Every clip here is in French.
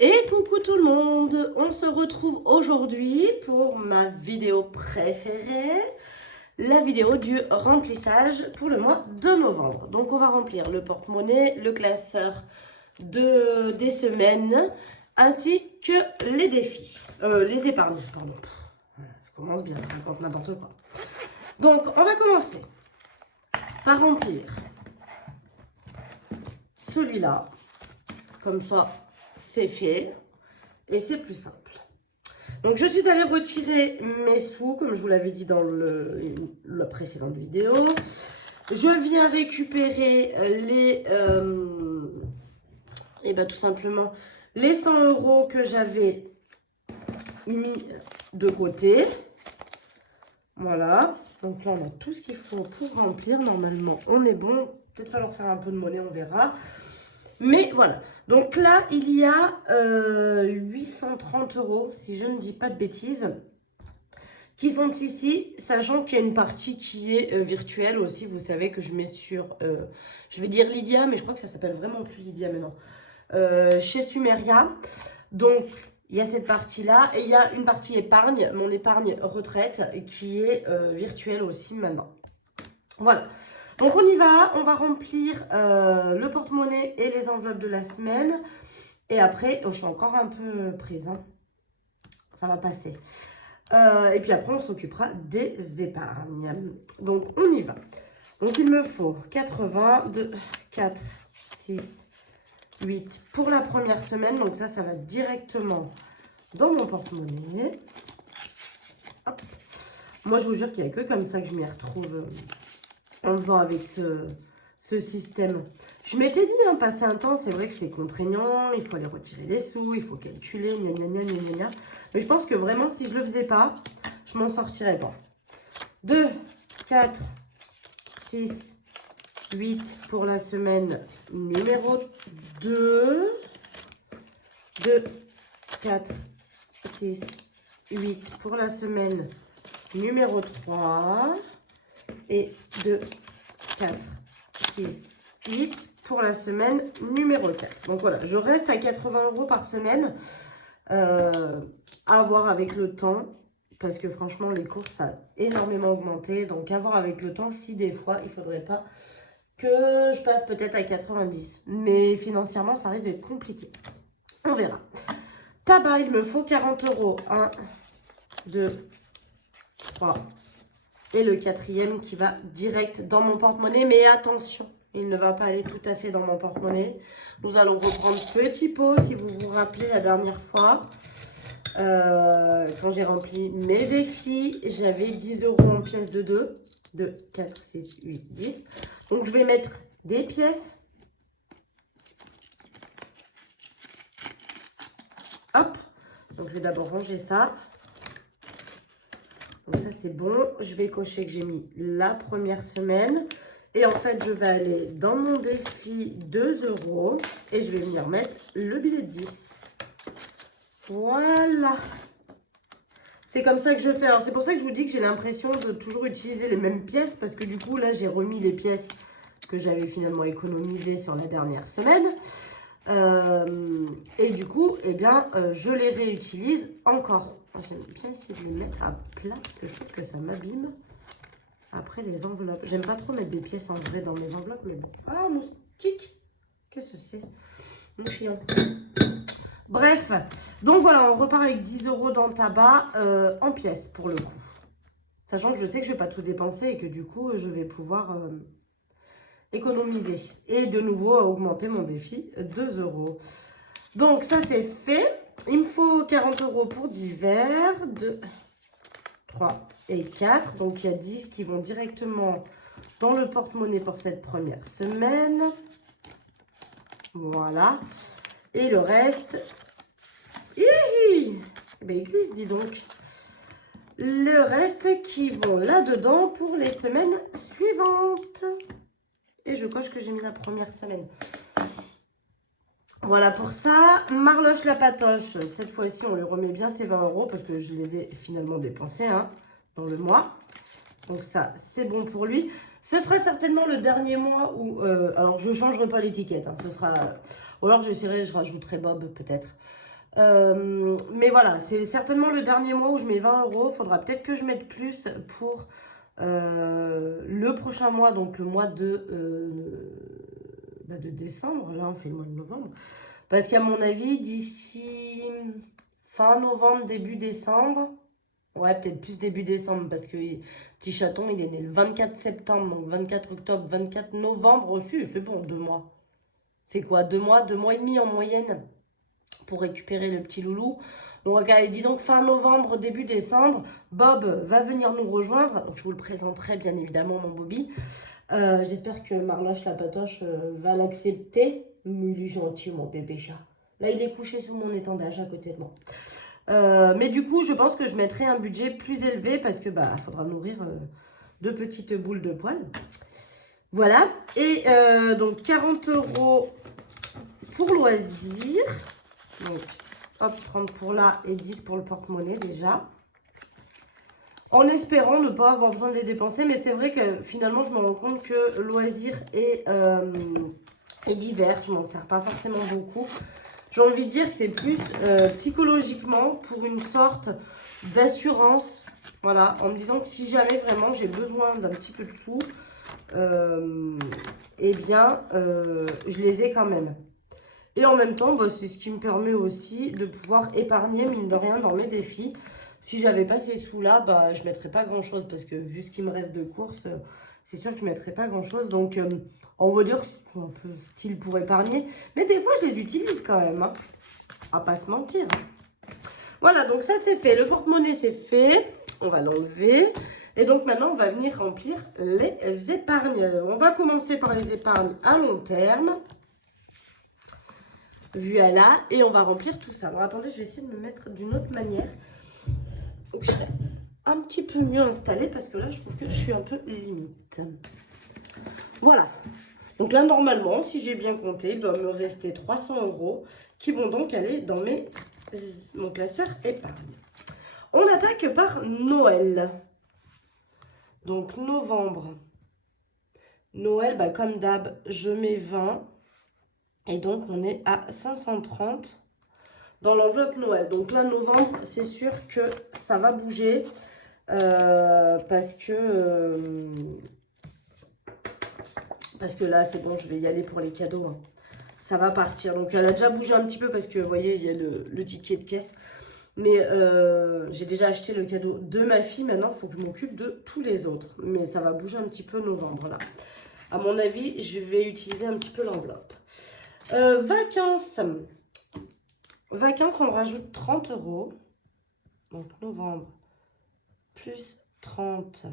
Et coucou tout le monde, on se retrouve aujourd'hui pour ma vidéo préférée, la vidéo du remplissage pour le mois de novembre. Donc on va remplir le porte-monnaie, le classeur des semaines, ainsi que les défis, les épargnes, pardon. Ça commence bien, ça raconte n'importe quoi. Donc on va commencer par remplir celui-là, comme ça c'est fait et c'est plus simple. Donc je suis allée retirer mes sous comme je vous l'avais dit dans la précédente vidéo. Je viens récupérer tout simplement les 100 € que j'avais mis de côté. Voilà, donc là on a tout ce qu'il faut pour remplir. Normalement on est bon, peut-être falloir faire un peu de monnaie, on verra. Mais voilà, donc là, il y a 830 € si je ne dis pas de bêtises, qui sont ici, sachant qu'il y a une partie qui est virtuelle aussi. Vous savez que je mets sur, je vais dire Lydia, mais je crois que ça s'appelle vraiment plus Lydia maintenant, chez Sumeria. Donc, il y a cette partie-là, et il y a une partie épargne, mon épargne retraite, qui est virtuelle aussi maintenant. Voilà. Donc on y va, on va remplir le porte-monnaie et les enveloppes de la semaine. Et après, je suis encore un peu prise, hein. Ça va passer. Et puis après, on s'occupera des épargnes. Donc on y va. Donc il me faut 80, 2, 4, 6, 8 pour la première semaine. Donc ça va directement dans mon porte-monnaie. Hop. Moi, je vous jure qu'il n'y a que comme ça que je m'y retrouve en faisant avec ce système. Je m'étais dit, hein, passer un temps, c'est vrai que c'est contraignant, il faut aller retirer les sous, il faut calculer, gna gna gna gna gna gna. Mais je pense que vraiment, si je ne le faisais pas, je m'en sortirais pas. 2, 4, 6, 8 pour la semaine numéro 2. 2, 4, 6, 8 pour la semaine numéro 3. Et 2, 4, 6, 8 pour la semaine numéro 4. Donc voilà, je reste à 80 € par semaine. À voir avec le temps. Parce que franchement, les courses, ça a énormément augmenté. Donc à voir avec le temps si des fois, il ne faudrait pas que je passe peut-être à 90. Mais financièrement, ça risque d'être compliqué. On verra. Tabac, il me faut 40 €. 1, 2, 3. Et le quatrième qui va direct dans mon porte-monnaie. Mais attention, il ne va pas aller tout à fait dans mon porte-monnaie. Nous allons reprendre petit pot, si vous vous rappelez la dernière fois. Quand j'ai rempli mes défis, j'avais 10 € en pièces de 2. 2, 4, 6, 8, 10. Donc je vais mettre des pièces. Hop. Donc je vais d'abord ranger ça. Donc ça c'est bon, je vais cocher que j'ai mis la première semaine. Et en fait je vais aller dans mon défi 2 € et je vais venir mettre le billet de 10. Voilà. C'est comme ça que je fais. Alors c'est pour ça que je vous dis que j'ai l'impression de toujours utiliser les mêmes pièces. Parce que du coup là j'ai remis les pièces que j'avais finalement économisées sur la dernière semaine. Et du coup, eh bien, je les réutilise encore. J'aime bien essayer de les mettre à plat parce que je trouve que ça m'abîme. Après, les enveloppes. J'aime pas trop mettre des pièces en vrai dans mes enveloppes, mais bon. Ah, moustique. Qu'est-ce que c'est? Mon chien. Bref. Donc voilà, on repart avec 10 € dans le tabac en pièces pour le coup. Sachant que je sais que je vais pas tout dépenser et que du coup, je vais pouvoir économiser. Et de nouveau, augmenter mon défi 2 €. Donc ça, c'est fait. Il me faut 40 € pour divers. 2, 3 et 4. Donc, il y a 10 qui vont directement dans le porte-monnaie pour cette première semaine. Voilà. Et le reste... il glisse, dis donc. Le reste qui vont là-dedans pour les semaines suivantes. Et je coche que j'ai mis la première semaine. Voilà pour ça. Marloche la patoche, cette fois-ci, on lui remet bien ses 20 € parce que je les ai finalement dépensés, hein, dans le mois. Donc ça, c'est bon pour lui. Ce sera certainement le dernier mois où... alors, je ne changerai pas l'étiquette. Hein, ce sera... ou alors, j'essaierai, je rajouterai Bob, peut-être. Mais voilà, c'est certainement le dernier mois où je mets 20 €. Faudra peut-être que je mette plus pour le prochain mois, donc le mois de décembre. Là, on fait le mois de novembre. Parce qu'à mon avis, d'ici fin novembre, début décembre... Ouais, peut-être plus début décembre parce que petit chaton, il est né le 24 septembre, donc 24 octobre, 24 novembre aussi, c'est bon, 2 mois. C'est quoi, 2 mois, 2 mois et demi en moyenne pour récupérer le petit loulou. Donc, allez, dis donc fin novembre, début décembre, Bob va venir nous rejoindre. Donc, je vous le présenterai bien évidemment, mon Bobby. J'espère que Marloche la patoche va l'accepter. Mais il est gentil, mon bébé chat. Là, il est couché sous mon étendage à côté de moi. Mais du coup, je pense que je mettrai un budget plus élevé parce que bah, faudra nourrir 2 petites boules de poils. Voilà. Et donc 40 € pour loisirs. Donc, hop, 30 pour là et 10 pour le porte-monnaie déjà. En espérant ne pas avoir besoin de les dépenser. Mais c'est vrai que finalement, je me rends compte que loisirs et divers, je m'en sers pas forcément beaucoup. J'ai envie de dire que c'est plus psychologiquement pour une sorte d'assurance. Voilà, en me disant que si jamais vraiment j'ai besoin d'un petit peu de sous, eh bien, je les ai quand même. Et en même temps, bah, c'est ce qui me permet aussi de pouvoir épargner, mine de rien, dans mes défis. Si j'avais pas ces sous-là, bah, je ne mettrais pas grand-chose parce que vu ce qui me reste de courses, c'est sûr que je ne mettrais pas grand-chose. Donc, on va dire que c'est un peu style pour épargner. Mais des fois, je les utilise quand même. Hein. À pas se mentir. Voilà, donc ça, c'est fait. Le porte-monnaie, c'est fait. On va l'enlever. Et donc, maintenant, on va venir remplir les épargnes. On va commencer par les épargnes à long terme. Voilà. Et on va remplir tout ça. Alors, attendez, je vais essayer de me mettre d'une autre manière. Donc, je serai un petit peu mieux installée parce que là, je trouve que je suis un peu limite. Voilà. Donc là, normalement, si j'ai bien compté, il doit me rester 300 € qui vont donc aller dans mon classeur épargne. On attaque par Noël. Donc, novembre. Noël, bah, comme d'hab, je mets 20. Et donc, on est à 530 dans l'enveloppe Noël. Donc là, novembre, c'est sûr que ça va bouger. Parce que là, c'est bon, je vais y aller pour les cadeaux. Hein. Ça va partir. Donc, elle a déjà bougé un petit peu parce que, vous voyez, il y a le ticket de caisse. Mais j'ai déjà acheté le cadeau de ma fille. Maintenant, il faut que je m'occupe de tous les autres. Mais ça va bouger un petit peu novembre, là. À mon avis, je vais utiliser un petit peu l'enveloppe. Vacances. Vacances, on rajoute 30 €. Donc, novembre, plus 30.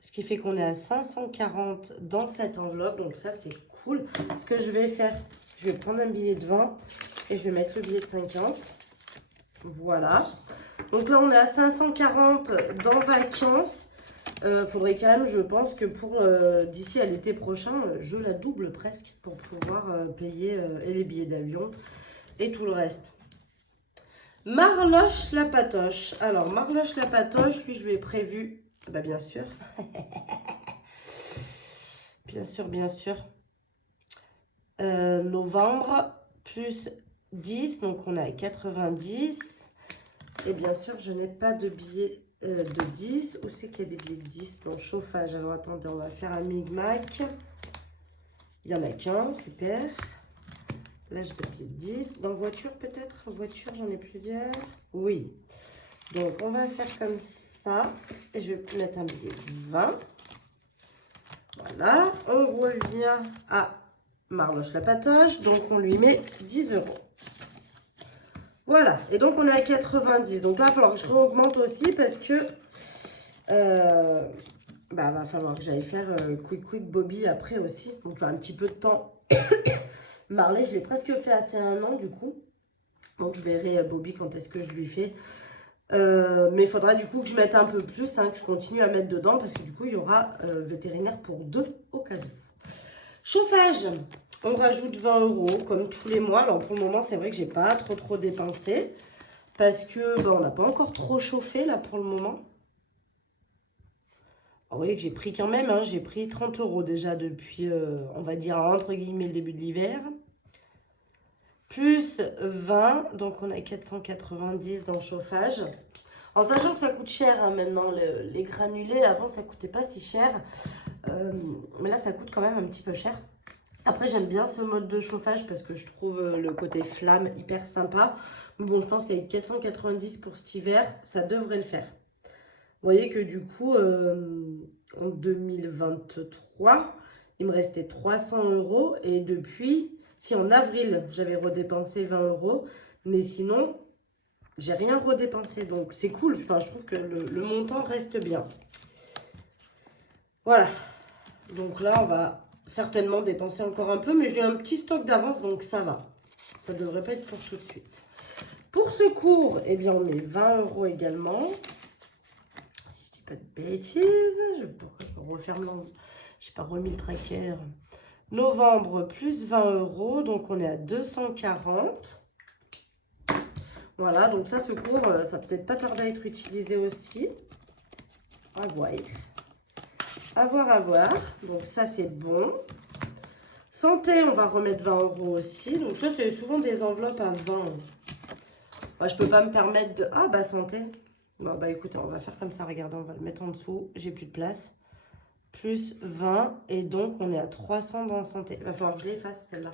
Ce qui fait qu'on est à 540 dans cette enveloppe. Donc, ça, c'est cool. Ce que je vais faire, je vais prendre un billet de 20 et je vais mettre le billet de 50. Voilà. Donc là, on est à 540 dans vacances. Faudrait quand même, je pense que pour d'ici à l'été prochain, je la double presque pour pouvoir payer et les billets d'avion et tout le reste. Marloche la patoche. Alors, Marloche la patoche, lui, je lui ai prévu, bah, bien sûr. Bien sûr, bien sûr. Novembre, plus 10, donc on a 90. Et bien sûr, je n'ai pas de billets de 10. Où c'est qu'il y a des billets de 10? Dans chauffage. Alors, attendez, on va faire un micmac. Il n'y en a qu'un, super. Là, j'ai pas de billets de 10. Dans voiture, peut-être? Voiture, j'en ai plusieurs. Oui. Donc, on va faire comme ça. Et je vais mettre un billet de 20. Voilà. On revient à Marloche la patoche. Donc, on lui met 10 €. Voilà. Et donc, on est à 90. Donc là, il va falloir que je réaugmente aussi parce que bah, va falloir que j'aille faire Quick Bobby après aussi. Donc, un petit peu de temps. Marley, je l'ai presque fait à ses 1 an du coup. Donc, je verrai Bobby quand est-ce que je lui fais. Mais il faudra du coup que je mette un peu plus, hein, que je continue à mettre dedans parce que du coup, il y aura vétérinaire pour 2 au cas où. Chauffage. On rajoute 20 € comme tous les mois. Alors, pour le moment, c'est vrai que j'ai pas trop dépensé parce que bah, on n'a pas encore trop chauffé là pour le moment. vous voyez que j'ai pris quand même, hein, j'ai pris 30 € déjà depuis, on va dire, entre guillemets, le début de l'hiver. Plus 20, donc on a 490 dans le chauffage. En sachant que ça coûte cher hein, maintenant, les granulés, avant ça coûtait pas si cher. Mais là ça coûte quand même un petit peu cher. Après j'aime bien ce mode de chauffage parce que je trouve le côté flamme hyper sympa. Mais bon, je pense qu'avec 490 pour cet hiver, ça devrait le faire. Vous voyez que du coup, en 2023, il me restait 300 € et depuis... Si en avril, j'avais redépensé 20 €, mais sinon, j'ai rien redépensé. Donc, c'est cool. Enfin, je trouve que le montant reste bien. Voilà. Donc là, on va certainement dépenser encore un peu, mais j'ai un petit stock d'avance, donc ça va. Ça ne devrait pas être pour tout de suite. Pour ce cours, eh bien, on met 20 € également. Si je dis pas de bêtises, je referme l'angle. Je n'ai pas remis le tracker. Novembre plus 20 €, donc on est à 240. Voilà, donc ça, ce cours, ça peut-être pas tarder à être utilisé aussi. À voir. À voir, à voir. Donc ça, c'est bon. Santé, on va remettre 20 € aussi. Donc ça, c'est souvent des enveloppes à 20. Moi, je peux pas me permettre de... Ah, bah santé. Bon, bah écoutez, on va faire comme ça. Regardez, on va le mettre en dessous. J'ai plus de place. Plus 20 et donc on est à 300 dans santé. Il va falloir que je l'efface celle-là.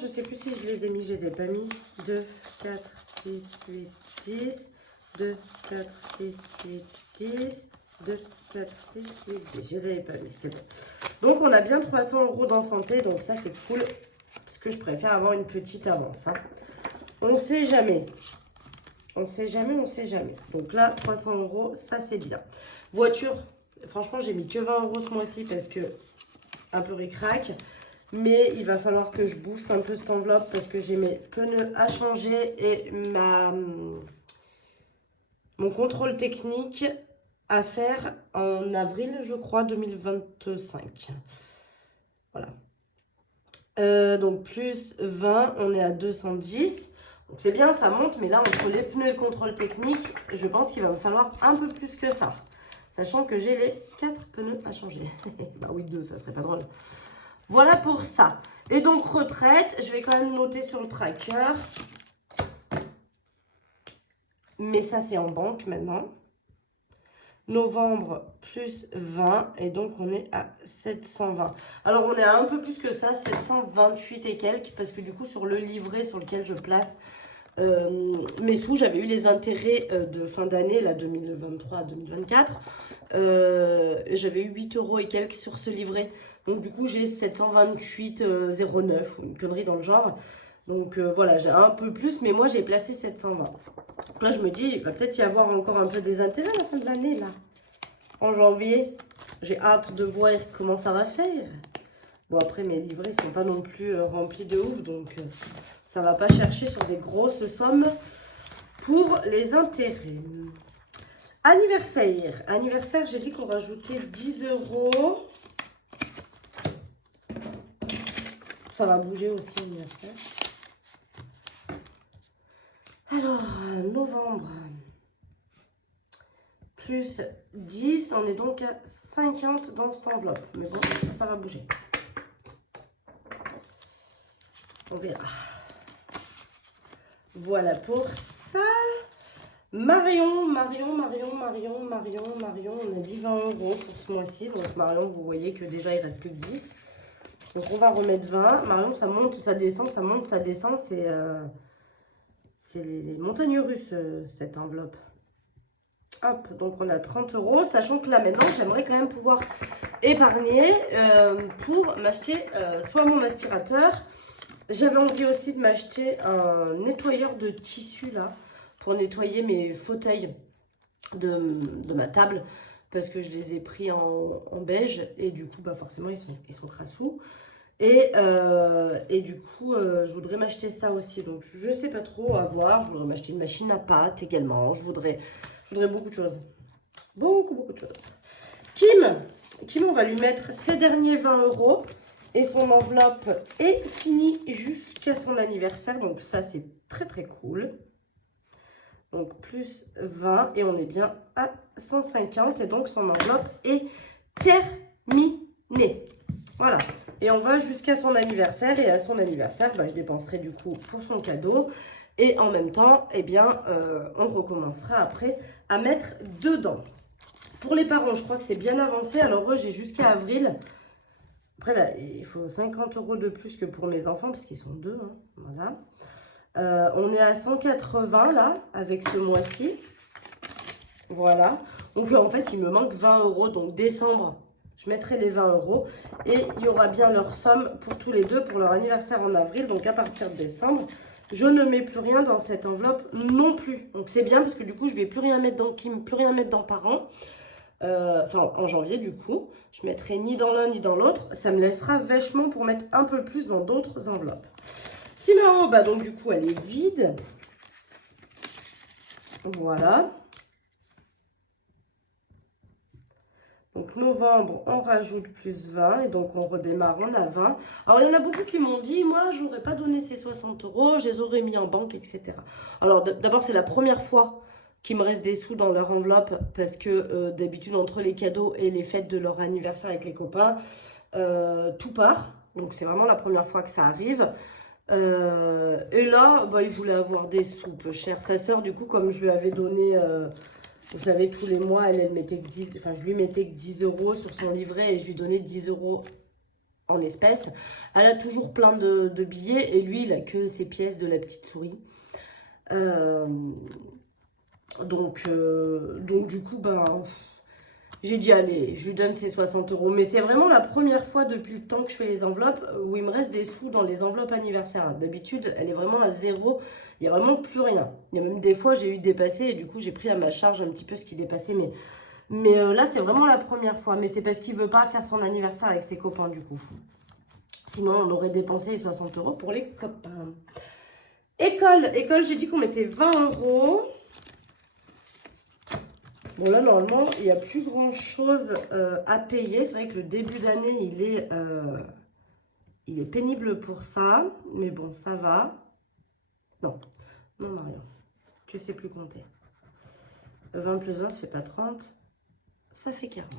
Je sais plus si je les ai mis, je les ai pas mis. 2, 4, 6, 8, 10. 2, 4, 6, 8, 10. 2, 4, 6, 8, 10. Je les avais pas mis, c'est bon. Donc on a bien 300 € dans santé, donc ça c'est cool. Parce que je préfère avoir une petite avance. Hein. On sait jamais. On sait jamais, on sait jamais. Donc là, 300 €, ça c'est bien. Voiture, franchement, j'ai mis que 20 € ce mois-ci parce que un peu ric-rac. Mais il va falloir que je booste un peu cette enveloppe parce que j'ai mes pneus à changer et mon contrôle technique à faire en avril, je crois, 2025. Voilà. Donc plus 20, on est à 210. Donc c'est bien, ça monte, mais là, entre les pneus et le contrôle technique, je pense qu'il va me falloir un peu plus que ça. Sachant que j'ai les 4 pneus à changer. Bah oui, 2, ça serait pas drôle. Voilà pour ça. Et donc, retraite, je vais quand même noter sur le tracker. Mais ça, c'est en banque maintenant. Novembre plus 20. Et donc, on est à 720. Alors, on est à un peu plus que ça, 728 et quelques. Parce que du coup, sur le livret sur lequel je place mes sous, j'avais eu les intérêts de fin d'année, là, 2023 à 2024. J'avais eu 8 € et quelques sur ce livret. Donc, du coup, j'ai 728,09 ou une connerie dans le genre. Donc, voilà, j'ai un peu plus, mais moi, j'ai placé 720. Donc là, je me dis, il va peut-être y avoir encore un peu des intérêts à la fin de l'année, là. En janvier, j'ai hâte de voir comment ça va faire. Bon, après, mes livrets ne sont pas non plus remplis de ouf, donc ça ne va pas chercher sur des grosses sommes pour les intérêts. Anniversaire. Anniversaire, j'ai dit qu'on rajoutait 10 €. Ça va bouger aussi, anniversaire. Alors, novembre. Plus 10, on est donc à 50 dans cette enveloppe. Mais bon, ça va bouger. On verra. Voilà pour ça. Marion, on a dit 20 € pour ce mois-ci. Donc Marion, vous voyez que déjà il reste plus que 10. Donc on va remettre 20. Marion, ça monte, ça descend, ça monte, ça descend. C'est les montagnes russes, cette enveloppe. Hop, donc on a 30 €. Sachant que là maintenant, j'aimerais quand même pouvoir épargner pour m'acheter soit mon aspirateur. J'avais envie aussi de m'acheter un nettoyeur de tissu là. Pour nettoyer mes fauteuils de ma table parce que je les ai pris en beige et du coup bah forcément ils sont crassous et du coup je voudrais m'acheter ça aussi, donc je sais pas trop, à voir. Je voudrais m'acheter une machine à pâte également, je voudrais beaucoup de choses, beaucoup de choses. Kim, on va lui mettre ses derniers 20 € et son enveloppe est finie jusqu'à son anniversaire, donc ça c'est très cool. Donc plus 20 et on est bien à 150 et donc son enveloppe est terminée. Voilà. Et on va jusqu'à son anniversaire et à son anniversaire, bah, je dépenserai du coup pour son cadeau. Et en même temps, eh bien, on recommencera après à mettre dedans. Pour les parents, je crois que c'est bien avancé. Alors eux, j'ai jusqu'à avril. Après, là, il faut 50 € de plus que pour mes enfants parce qu'ils sont deux. Hein. Voilà. On est à 180 là, avec ce mois-ci. Voilà. Donc en fait, il me manque 20 €. Donc décembre, je mettrai les 20 €. Et il y aura bien leur somme pour tous les deux pour leur anniversaire en avril. Donc à partir de décembre, je ne mets plus rien dans cette enveloppe non plus. Donc c'est bien parce que du coup, je ne vais plus rien mettre dans parents. Enfin, en janvier du coup. Je mettrai ni dans l'un ni dans l'autre. Ça me laissera vachement pour mettre un peu plus dans d'autres enveloppes. Simao, bah donc du coup, elle est vide. Voilà. Donc novembre, on rajoute plus 20 et donc on redémarre, on a 20. Alors il y en a beaucoup qui m'ont dit, moi j'aurais pas donné ces 60 €, je les aurais mis en banque, etc. Alors d'abord c'est la première fois qu'il me reste des sous dans leur enveloppe parce que d'habitude entre les cadeaux et les fêtes de leur anniversaire avec les copains, tout part. Donc c'est vraiment la première fois que ça arrive. Et là, bah, il voulait avoir des sous peu chers. Sa sœur, du coup, comme je lui avais donné... vous savez, tous les mois, elle mettait que 10, enfin, je lui mettais que 10 € sur son livret et je lui donnais 10 € en espèces. Elle a toujours plein de billets et lui, il a que ses pièces de la petite souris. Donc du coup, ben, j'ai dit, allez, je lui donne ses 60 €. Mais c'est vraiment la première fois depuis le temps que je fais les enveloppes où il me reste des sous dans les enveloppes anniversaires. D'habitude, elle est vraiment à zéro. Il n'y a vraiment plus rien. Il y a même des fois, j'ai eu dépassé et du coup, j'ai pris à ma charge un petit peu ce qui dépassait. Mais là, c'est vraiment la première fois. Mais c'est parce qu'il ne veut pas faire son anniversaire avec ses copains, du coup. Sinon, on aurait dépensé les 60 € pour les copains. École, j'ai dit qu'on mettait 20 €. Bon, là, normalement, il n'y a plus grand-chose à payer. C'est vrai que le début d'année, il est pénible pour ça. Mais bon, ça va. Non, non, Marion. Tu sais plus compter. 20 plus 20, ça fait pas 30. Ça fait 40.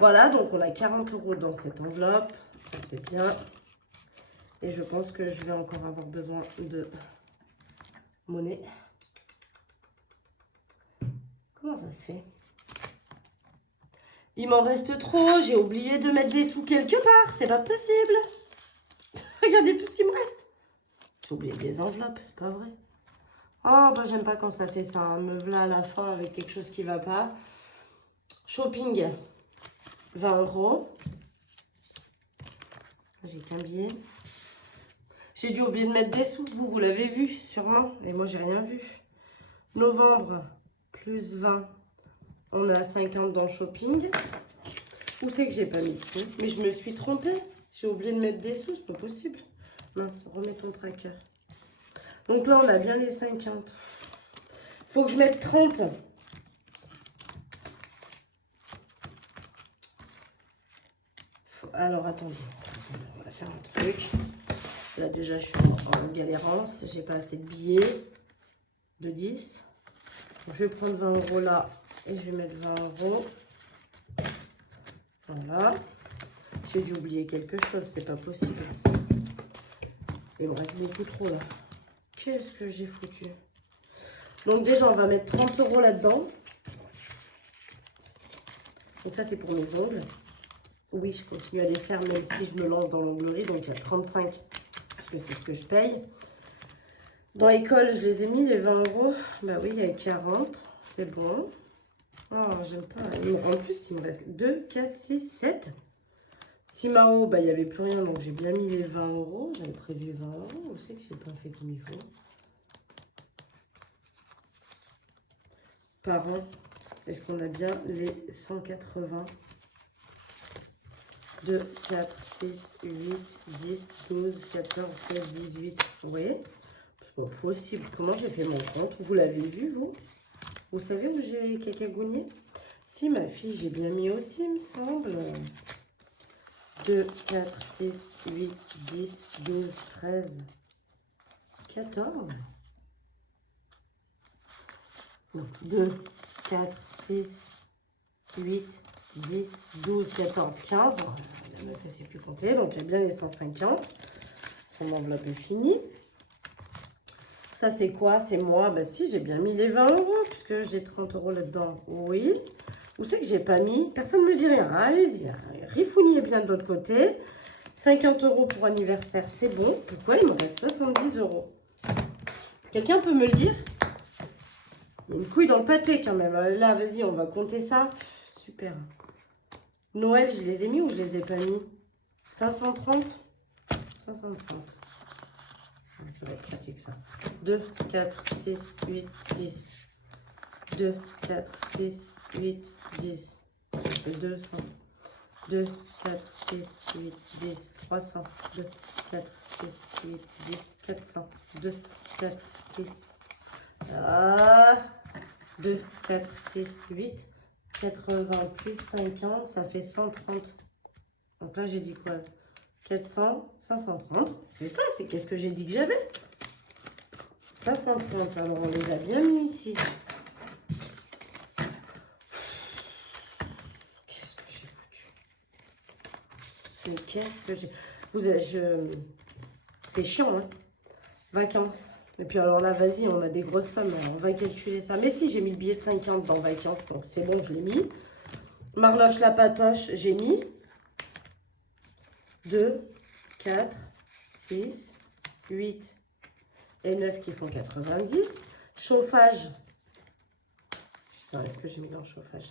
Voilà, donc on a 40 € dans cette enveloppe. Ça, c'est bien. Et je pense que je vais encore avoir besoin de monnaie. Comment ça se fait? Il m'en reste trop. J'ai oublié de mettre des sous quelque part. C'est pas possible. Regardez tout ce qui me reste. J'ai oublié des enveloppes, c'est pas vrai. Oh, bah j'aime pas quand ça fait ça. Hein. Me voilà à la fin avec quelque chose qui va pas. Shopping, 20 €. J'ai qu'un billet. J'ai dû oublier de mettre des sous. Vous l'avez vu, sûrement. Et moi, j'ai rien vu. Novembre, plus 20. On a 50 dans shopping. Où c'est que j'ai pas mis de sous? Mais je me suis trompée. J'ai oublié de mettre des sous, c'est pas possible. Mince, remets ton tracker. Donc là, on a bien les 50. Faut que je mette 30. Alors, attendez. On va faire un truc. Là, déjà, je suis en galérance. J'ai pas assez de billets de 10. Donc, je vais prendre 20 € là et je vais mettre 20 €. Voilà. J'ai dû oublier quelque chose, c'est pas possible. Il me reste beaucoup trop là. Qu'est-ce que j'ai foutu? Donc déjà, on va mettre 30 € là-dedans. Donc ça, c'est pour mes ongles. Oui, je continue à les faire même si je me lance dans l'onglerie. Donc il y a 35 parce que c'est ce que je paye. Dans l'école, je les ai mis, les 20 €. Bah oui, il y a 40. C'est bon. Oh, j'aime pas. En plus, il me reste 2, 4, 6, 7. Simao, bah, il n'y avait plus rien, donc j'ai bien mis les 20 €. J'avais prévu 20 €. Où c'est que j'ai pas fait comme il faut? Par an, est-ce qu'on a bien les 180? 2, 4, 6, 8, 10, 12, 14, 16, 18. Vous voyez? C'est pas possible. Comment j'ai fait mon compte? Vous l'avez vu, vous? Vous savez où j'ai cacagougné? Si, ma fille, j'ai bien mis aussi, il me semble. 2, 4, 6, 8, 10, 12, 13, 14. Donc 2, 4, 6, 8, 10, 12, 14, 15. La meuf, elle ne sait plus compter, donc il y a bien les 150. Son enveloppe est finie. Ça, c'est quoi? C'est moi. Bah si, j'ai bien mis les 20 euros, puisque j'ai 30 euros là-dedans. Oui. Où c'est que j'ai pas mis? Personne ne me dit rien. Allez-y. Rifouniez bien de l'autre côté. 50 euros pour anniversaire, c'est bon. Pourquoi il me reste 70 euros? Quelqu'un peut me le dire? Il y a une couille dans le pâté quand même. Là, vas-y, on va compter ça. Super. Noël, je les ai mis ou je les ai pas mis? 530. 530. Ça va être pratique ça. 2, 4, 6, 8, 10. 2, 4, 6, 8, 10. Ça fait 200. 2, 4, 6, 8, 10. 300. 2, 4, 6, 8, 10. 400. 2, 4, 6. Ah, 2, 4, 6, 8. 80 plus 50, ça fait 130. Donc là, j'ai dit quoi? 400, 530. C'est ça, c'est qu'est-ce que j'ai dit que j'avais? 530, alors on les a bien mis ici. Qu'est-ce que j'ai foutu? Mais qu'est-ce que j'ai... C'est chiant, hein? Vacances. Et puis alors là, vas-y, on a des grosses sommes. Alors on va calculer ça. Mais si, j'ai mis le billet de 50 dans vacances, donc c'est bon, je l'ai mis. Marloche la patoche, j'ai mis. 2, 4, 6, 8 et 9 qui font 90. Chauffage. Putain, est-ce que j'ai mis dans le chauffage?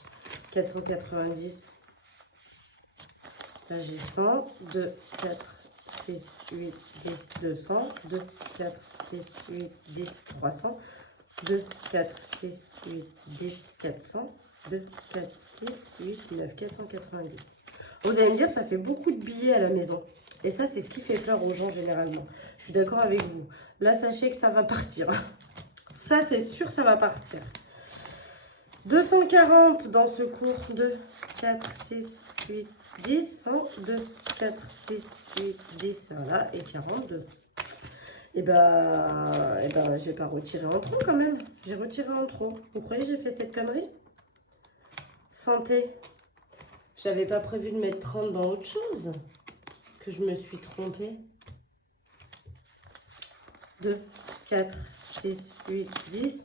490. Là, j'ai 100. 2, 4, 6, 8, 10, 200. 2, 4, 6, 8, 10, 300. 2, 4, 6, 8, 10, 400. 2, 4, 6, 8, 9, 490. Vous allez me dire, ça fait beaucoup de billets à la maison. Et ça, c'est ce qui fait peur aux gens généralement. Je suis d'accord avec vous. Là, sachez que ça va partir. Ça, c'est sûr, ça va partir. 240 dans ce cours. 2, 4, 6, 8, 10, 100. 2, 4, 6, 8, 10, voilà. Et 40, 200. Et ben, j'ai pas retiré en trop quand même. J'ai retiré en trop. Vous croyez que j'ai fait cette connerie? Santé. J'avais pas prévu de mettre 30 dans autre chose. Que je me suis trompée. 2, 4, 6, 8, 10.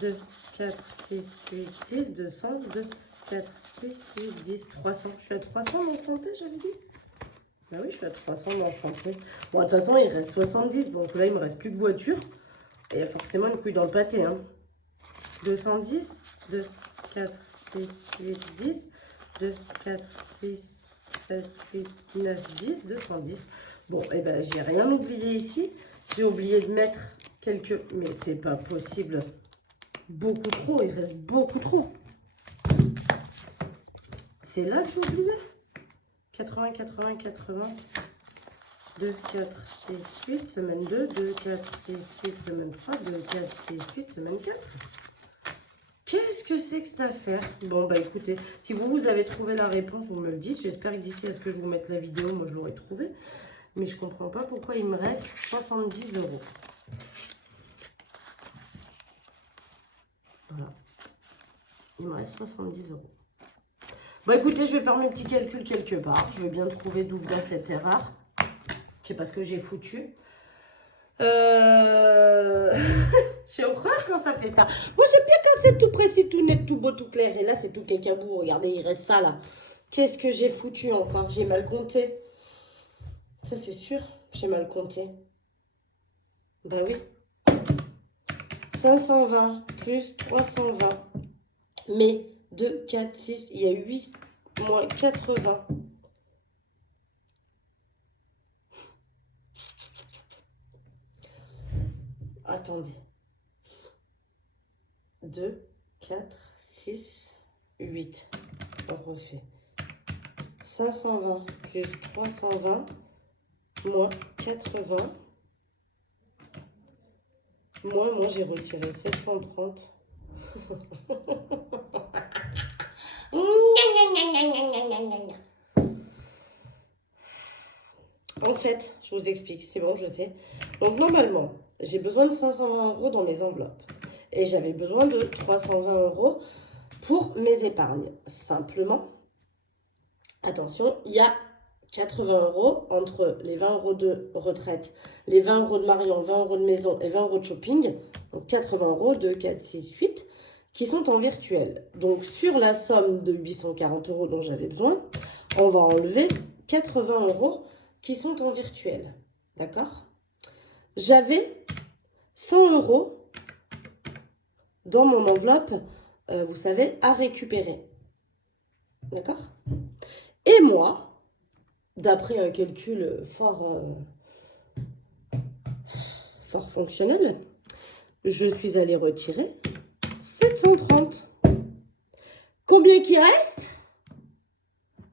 2, 4, 6, 8, 10. 200. 2, 4, 6, 8, 10. 300. Je suis à 300 dans santé, j'avais dit. Bah oui, je suis à 300 dans santé. Bon, de toute façon, il reste 70. Donc là, il me reste plus de voiture. Et il y a forcément une couille dans le pâté. Hein. 210. 2, 4, 6, 8, 10. 2, 4, 6, 7, 8, 9, 10, 210. Bon, et ben j'ai rien oublié ici. J'ai oublié de mettre quelques... Mais c'est pas possible. Beaucoup trop, il reste beaucoup trop. C'est là que j'ai oublié. 80, 80, 80. 2, 4, 6, 8, semaine 2. 2, 4, 6, 8, semaine 3. 2, 4, 6, 8, semaine 4. Qu'est-ce que c'est que cette affaire? Bon, bah écoutez, si vous avez trouvé la réponse, vous me le dites. J'espère que d'ici à ce que je vous mette la vidéo, moi je l'aurai trouvé. Mais je comprends pas pourquoi il me reste 70 euros. Voilà. Il me reste 70 euros. Bon, écoutez, je vais faire mes petits calculs quelque part. Je vais bien trouver d'où vient cette erreur. C'est parce que j'ai foutu. J'ai horreur quand ça fait ça. Moi, j'aime bien quand c'est tout précis, tout net, tout beau, tout clair. Et là, c'est tout cacabou. Regardez, il reste ça, là. Qu'est-ce que j'ai foutu encore? J'ai mal compté. Ça, c'est sûr. J'ai mal compté. Bah oui. 520 plus 320. Mais 2, 4, 6, il y a 8 moins 80. Attendez. 2, 4, 6, 8. On refait. 520 plus 320 moins 80. Moi j'ai retiré 730. En fait, je vous explique, c'est bon, je sais. Donc normalement, j'ai besoin de 520 euros dans mes enveloppes. Et j'avais besoin de 320 € pour mes épargnes. Simplement, attention, il y a 80 € entre les 20 € de retraite, les 20 € de Marion, 20 € de maison et 20 € de shopping. Donc 80 € de 4, 6, 8 qui sont en virtuel. Donc sur la somme de 840 € dont j'avais besoin, on va enlever 80 € qui sont en virtuel. D'accord? J'avais 100 € dans mon enveloppe, vous savez, à récupérer. D'accord? Et moi, d'après un calcul fort fonctionnel, je suis allée retirer 730. Combien qui reste?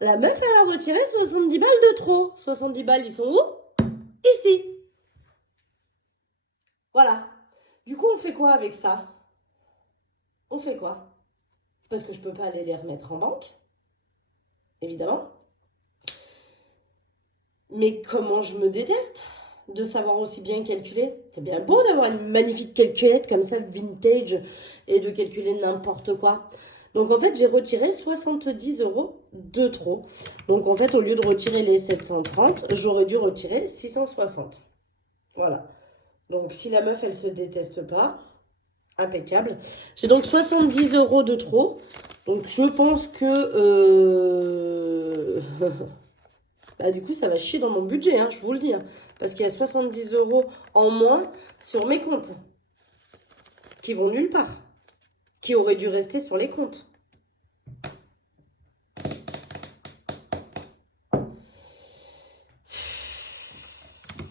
La meuf, elle a retiré 70 balles de trop. 70 balles, ils sont où? Ici. Voilà. Du coup, on fait quoi avec ça? On fait quoi? Parce que je ne peux pas aller les remettre en banque, évidemment. Mais comment je me déteste de savoir aussi bien calculer. C'est bien beau d'avoir une magnifique calculette comme ça, vintage, et de calculer n'importe quoi. Donc en fait, j'ai retiré 70 € de trop. Donc en fait, au lieu de retirer les 730, j'aurais dû retirer 660. Voilà. Donc si la meuf, elle se déteste pas, impeccable. J'ai donc 70 € de trop. Donc je pense que... Bah, du coup, ça va chier dans mon budget, hein, je vous le dis. Hein, parce qu'il y a 70 € en moins sur mes comptes. Qui vont nulle part. Qui auraient dû rester sur les comptes.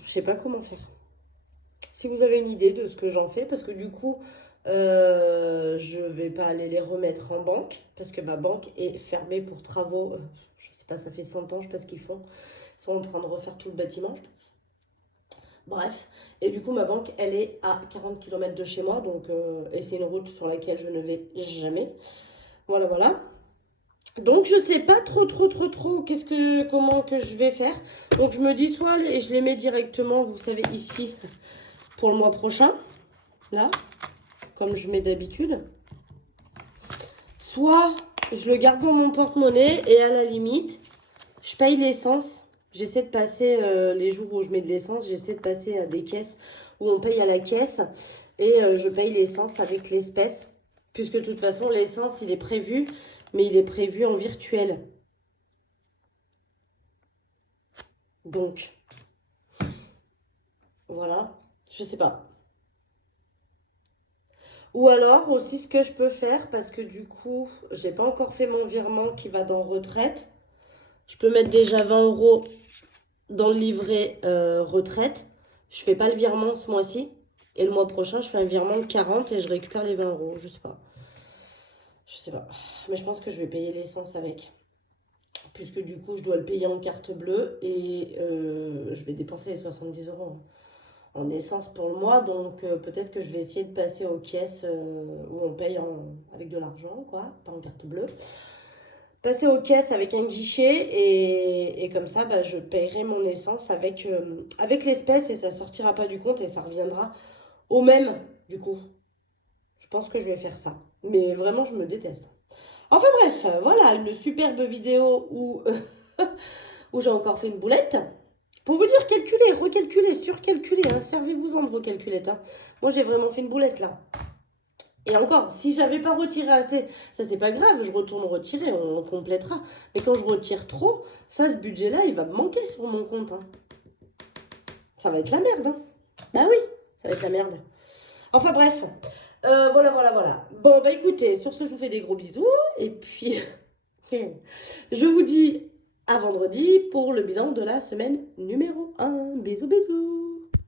Je sais pas comment faire. Si vous avez une idée de ce que j'en fais, parce que du coup, je vais pas aller les remettre en banque, parce que ma banque est fermée pour travaux. Je sais pas, ça fait 100 ans, je sais pas ce qu'ils font. Ils sont en train de refaire tout le bâtiment, je pense. Bref, et du coup, ma banque, elle est à 40 km de chez moi, donc, et c'est une route sur laquelle je ne vais jamais. Voilà, voilà. Donc, je sais pas trop, comment que je vais faire. Donc, je me dis soit je les mets directement, vous savez, ici, pour le mois prochain, là, comme je mets d'habitude. Soit je le garde dans mon porte-monnaie et à la limite, je paye l'essence. J'essaie de passer, les jours où je mets de l'essence, j'essaie de passer à des caisses où on paye à la caisse. Et je paye l'essence avec l'espèce. Puisque de toute façon, l'essence, il est prévu, mais il est prévu en virtuel. Donc, voilà, je sais pas. Ou alors, aussi, ce que je peux faire, parce que du coup, j'ai pas encore fait mon virement qui va dans retraite. Je peux mettre déjà 20 € dans le livret retraite. Je fais pas le virement ce mois-ci. Et le mois prochain, je fais un virement de 40 et je récupère les 20 €. Je sais pas. Je sais pas. Mais je pense que je vais payer l'essence avec. Puisque du coup, je dois le payer en carte bleue. Et je vais dépenser les 70 € en essence pour le mois. Donc peut-être que je vais essayer de passer aux caisses où on paye avec de l'argent, quoi. Pas en carte bleue. Passer aux caisses avec un guichet et comme ça, bah, je paierai mon essence avec l'espèce et ça sortira pas du compte et ça reviendra au même, du coup. Je pense que je vais faire ça. Mais vraiment, je me déteste. Enfin bref, voilà, une superbe vidéo où, où j'ai encore fait une boulette. Pour vous dire, calculez, recalculez, surcalculez, hein, servez-vous-en de vos calculettes. Hein. Moi, j'ai vraiment fait une boulette là. Et encore, si j'avais pas retiré assez, ça c'est pas grave, je retourne retirer, on complétera. Mais quand je retire trop, ça, ce budget-là, il va me manquer sur mon compte. Hein. Ça va être la merde. Hein. Bah oui, ça va être la merde. Enfin bref, voilà. Bon, bah écoutez, sur ce, je vous fais des gros bisous. Et puis, je vous dis à vendredi pour le bilan de la semaine numéro 1. Bisous, bisous.